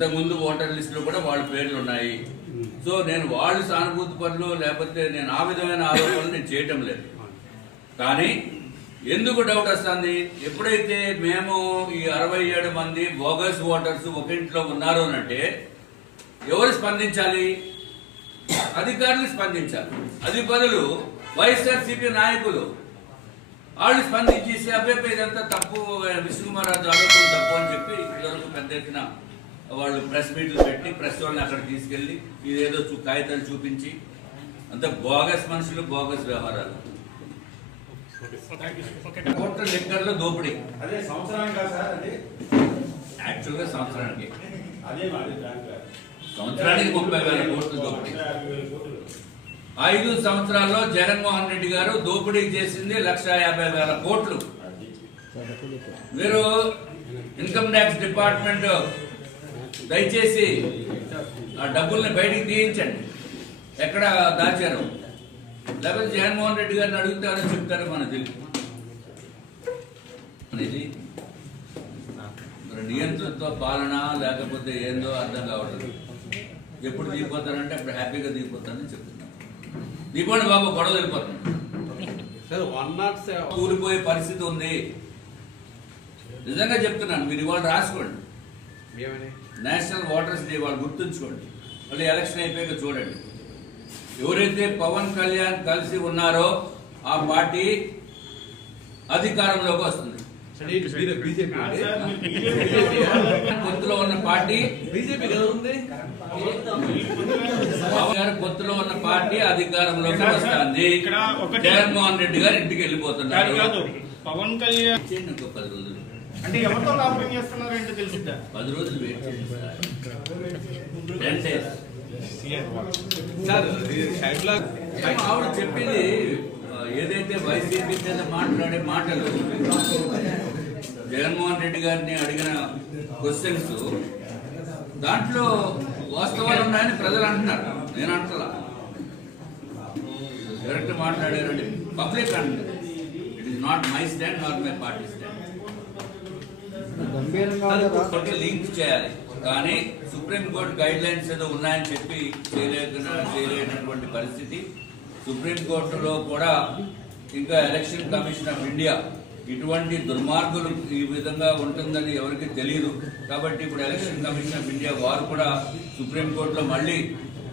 అంతకుముందు ఓటర్ లిస్టులో కూడా వాళ్ళ పేర్లు ఉన్నాయి. సో నేను వాళ్ళు సానుభూతి పనులు లేకపోతే నేను ఆ విధమైన ఆరోపణలు నేను చేయటం లేదు. కానీ ఎందుకు డౌట్ వస్తుంది, ఎప్పుడైతే మేము ఈ 67 మంది బోగస్ ఓటర్స్ ఒక ఇంట్లో ఉన్నారు అంటే ఎవరు స్పందించాలి? అధికారులు స్పందించాలి. అది బదులు వైఎస్ఆర్సీపీ నాయకులు వాళ్ళు స్పందించేసి అబ్బాయి ఇదంతా తప్పు, విష్ణుకుమార్ రాజు ఆరోపణ తప్పు అని చెప్పి ఇదివరకు పెద్ద ఎత్తున వాళ్ళు ప్రెస్ మీట్లు పెట్టి ప్రెస్ వాళ్ళని అక్కడ తీసుకెళ్లి ఇదేదో కాగితాలు చూపించి అంత బోగస్ మనుషులు, బోగస్ వ్యవహారాలు. కోట్ల లెక్కర్లో దోపిడీ యాక్చువల్గా సంవత్సరానికి 30,000 కోట్లు దోపిడీ. 5 సంవత్సరాల్లో జగన్మోహన్ రెడ్డి గారు దోపిడీ చేసింది 1,50,000 కోట్లు. మీరు ఇన్కమ్ ట్యాక్స్ డిపార్ట్మెంట్ దయచేసి ఆ డబ్బుల్ని బయటికి తీయించండి, ఎక్కడ దాచారు. లేకపోతే జగన్మోహన్ రెడ్డి గారిని అడుగుతారో చెప్తారో మనకు తెలియదు. ఇది నియంత్రణతో పాలన లేకపోతే ఏందో అర్థం కావట్లేదు. ఎప్పుడు దిగిపోతారంటే అప్పుడు హ్యాపీగా దిగిపోతానని చెప్తున్నాను. దిగిపోండి బాబు, గొడవ వెళ్ళిపోతుంది. కూలిపోయే పరిస్థితి ఉంది. నిజంగా చెప్తున్నాను, మీరు ఇవాళ రాసుకోండి. నేషనల్ ఓటర్స్ డే వాళ్ళు గుర్తుంచుకోండి. మళ్ళీ ఎలక్షన్ అయిపోయాక చూడండి. ఎవరైతే పవన్ కళ్యాణ్ కలిసి ఉన్నారో ఆ పార్టీ అధికారంలోకి వస్తుంది. పొత్తులో ఉన్న పార్టీ పొత్తులో ఉన్న పార్టీ అధికారంలోకి వస్తుంది. జగన్మోహన్ రెడ్డి గారు ఇంటికి వెళ్ళిపోతున్నారు. పవన్ కళ్యాణ్ 10 రోజులు అంటే ఎవరితో లాభం చేస్తున్నారు ఏంటో తెలిసిద్దా? 10 రోజులు వెయిట్ చేయండి. ఆవిడ చెప్పింది ఏదైతే వైసీపీ మీద మాట్లాడే మాటలు, జగన్మోహన్ రెడ్డి గారిని అడిగిన క్వశ్చన్స్ దాంట్లో వాస్తవాలు ఉన్నాయని ప్రజలు అంటున్నారు. నేను అంటలా, డైరెక్ట్ మాట్లాడారండి. పబ్లిక్ అంటారు. It is not my stand, not my party stand. Link చేయాలి. కానీ సుప్రీంకోర్టు గైడ్ లైన్స్ ఏదో ఉన్నాయని చెప్పి చేయలేనటువంటి పరిస్థితి. సుప్రీంకోర్టులో కూడా ఇంకా ఎలక్షన్ కమిషన్ ఆఫ్ ఇండియా ఇటువంటి దుర్మార్గులు ఈ విధంగా ఉంటుందని ఎవరికి తెలియదు. కాబట్టి ఇప్పుడు ఎలక్షన్ కమిషన్ ఆఫ్ ఇండియా వారు కూడా సుప్రీంకోర్టులో మళ్ళీ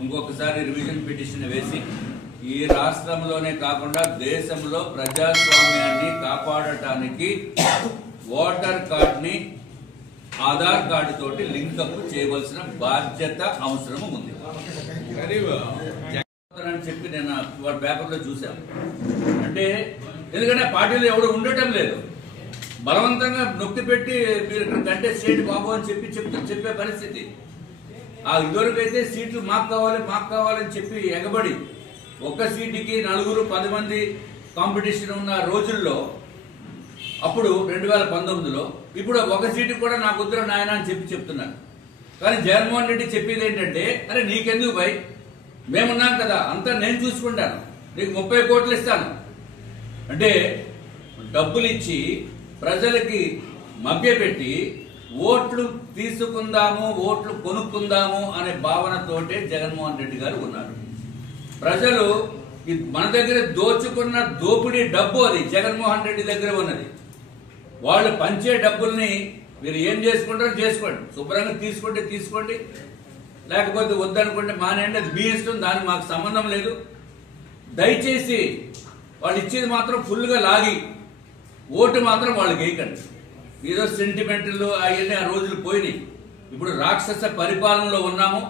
ఇంకొకసారి రివిజన్ పిటిషన్ వేసి ఈ రాష్ట్రంలోనే కాకుండా దేశంలో ప్రజాస్వామ్యాన్ని కాపాడటానికి ఓటర్ కార్డుని ఆధార్ కార్డు తోటి లింకప్ చేయవలసిన బాధ్యత అవసరం ఉంది అని చెప్పి నేను వాడి పేపర్లో చూశాను. అంటే ఎందుకంటే పార్టీలో ఎవడు ఉండటం లేదు, బలవంతంగా నొక్కి పెట్టి మీరు ఇక్కడ కంటెస్ట్ చేయండి బాబు అని చెప్పే పరిస్థితి. ఆ ఇదివరకు అయితే సీట్లు మాకు కావాలని చెప్పి ఎగబడి ఒక్క సీటుకి 9-10 మంది కాంపిటీషన్ ఉన్న రోజుల్లో, అప్పుడు 2019లో, ఇప్పుడు ఒక సీటు కూడా నాకు వద్దురా నాయన అని చెప్తున్నారు. కానీ జగన్మోహన్ రెడ్డి చెప్పేది ఏంటంటే, అరే నీకెందుకు భయ్, మేమున్నాం కదా, అంతా నేను చూసుకుంటాను, నీకు 30 కోట్లు ఇస్తాను అంటే డబ్బులు ఇచ్చి ప్రజలకి మభ్యపెట్టి ఓట్లు తీసుకుందాము, ఓట్లు కొనుక్కుందాము అనే భావనతోటే జగన్మోహన్ రెడ్డి గారు ఉన్నారు. ప్రజలు మన దగ్గర దోచుకున్న దోపిడీ డబ్బు అది జగన్మోహన్ రెడ్డి దగ్గర ఉన్నది. వాళ్ళు పంచే డబ్బుల్ని మీరు ఏం చేసుకుంటారో చేసుకోండి, శుభ్రంగా తీసుకుంటే తీసుకోండి, లేకపోతే వద్దనుకుంటే మానేయండి, అది మీ ఇష్టం, దానికి మాకు సంబంధం లేదు. దయచేసి వాళ్ళు ఇచ్చేది మాత్రం ఫుల్గా లాగి ఓటు మాత్రం వాళ్ళకి వేయకండి. ఏదో సెంటిమెంటల్ అవన్నీ ఆ రోజులు పోయినాయి. ఇప్పుడు రాక్షస పరిపాలనలో ఉన్నాము.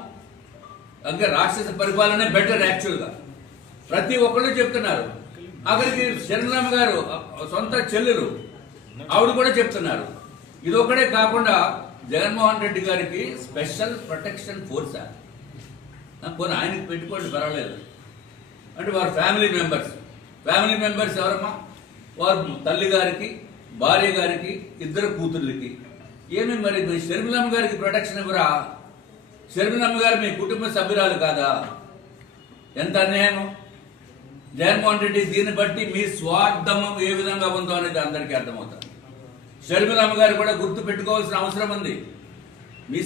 అందుకే రాక్షస పరిపాలనే బెటర్ యాక్చువల్గా. ప్రతి ఒక్కళ్ళు చెప్తున్నారు. అక్కడికి శరణమ్మ గారు సొంత చెల్లెలు ఆవిడ కూడా చెప్తున్నారు. ఇదొక్కడే కాకుండా జగన్మోహన్ రెడ్డి గారికి స్పెషల్ ప్రొటెక్షన్ ఫోర్స్ పోనీ ఆయనకి పెట్టుకోండి పర్వాలేదు. అంటే వారి ఫ్యామిలీ మెంబర్స్ ఎవరమ్మా? వారు తల్లి గారికి, భార్య గారికి, 2 కూతుర్లకి. ఏమి మరి మీ షర్మిలమ్మ గారికి ప్రొటెక్షన్ ఇవ్వరా? షర్మిలమ్మ గారు మీ కుటుంబ సభ్యురాలు కాదా? ఎంత అన్యాయం జగన్మోహన్ రెడ్డి. దీన్ని బట్టి మీ స్వార్థము ఏ విధంగా ఉందో అనేది అందరికీ అర్థమవుతుంది. షర్మిలమ్మ గారు కూడా గుర్తు పెట్టుకోవాల్సిన అవసరం ఉంది. మీ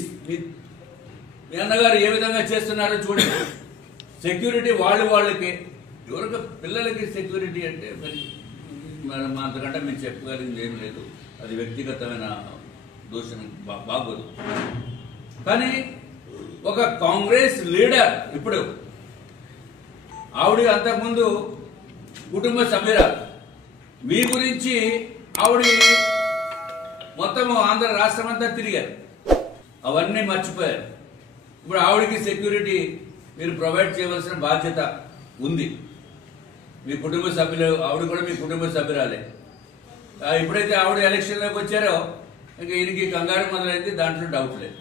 మీ అన్నగారు ఏ విధంగా చేస్తున్నారో చూడండి. సెక్యూరిటీ వాళ్ళకి ఎవరికి పిల్లలకి సెక్యూరిటీ అంటే మరి అంతకంటే మీరు చెప్పగలిగింది ఏం లేదు. అది వ్యక్తిగతమైన దూషణ బాగోదు. కానీ ఒక కాంగ్రెస్ లీడర్ ఇప్పుడు ఆవిడ అంతకుముందు కుటుంబ సభ్యురాలు, మీ గురించి ఆవిడ మొత్తం ఆంధ్ర రాష్ట్రం అంతా తిరిగారు, అవన్నీ మర్చిపోయారు. ఇప్పుడు ఆవిడకి సెక్యూరిటీ మీరు ప్రొవైడ్ చేయవలసిన బాధ్యత ఉంది. మీ కుటుంబ సభ్యులు, ఆవిడ కూడా మీ కుటుంబ సభ్యురాలే. ఎప్పుడైతే ఆవిడ ఎలక్షన్లోకి వచ్చారో ఇంకా ఈయనకి కంగారు మొదలైంది, దాంట్లో డౌట్ లేదు.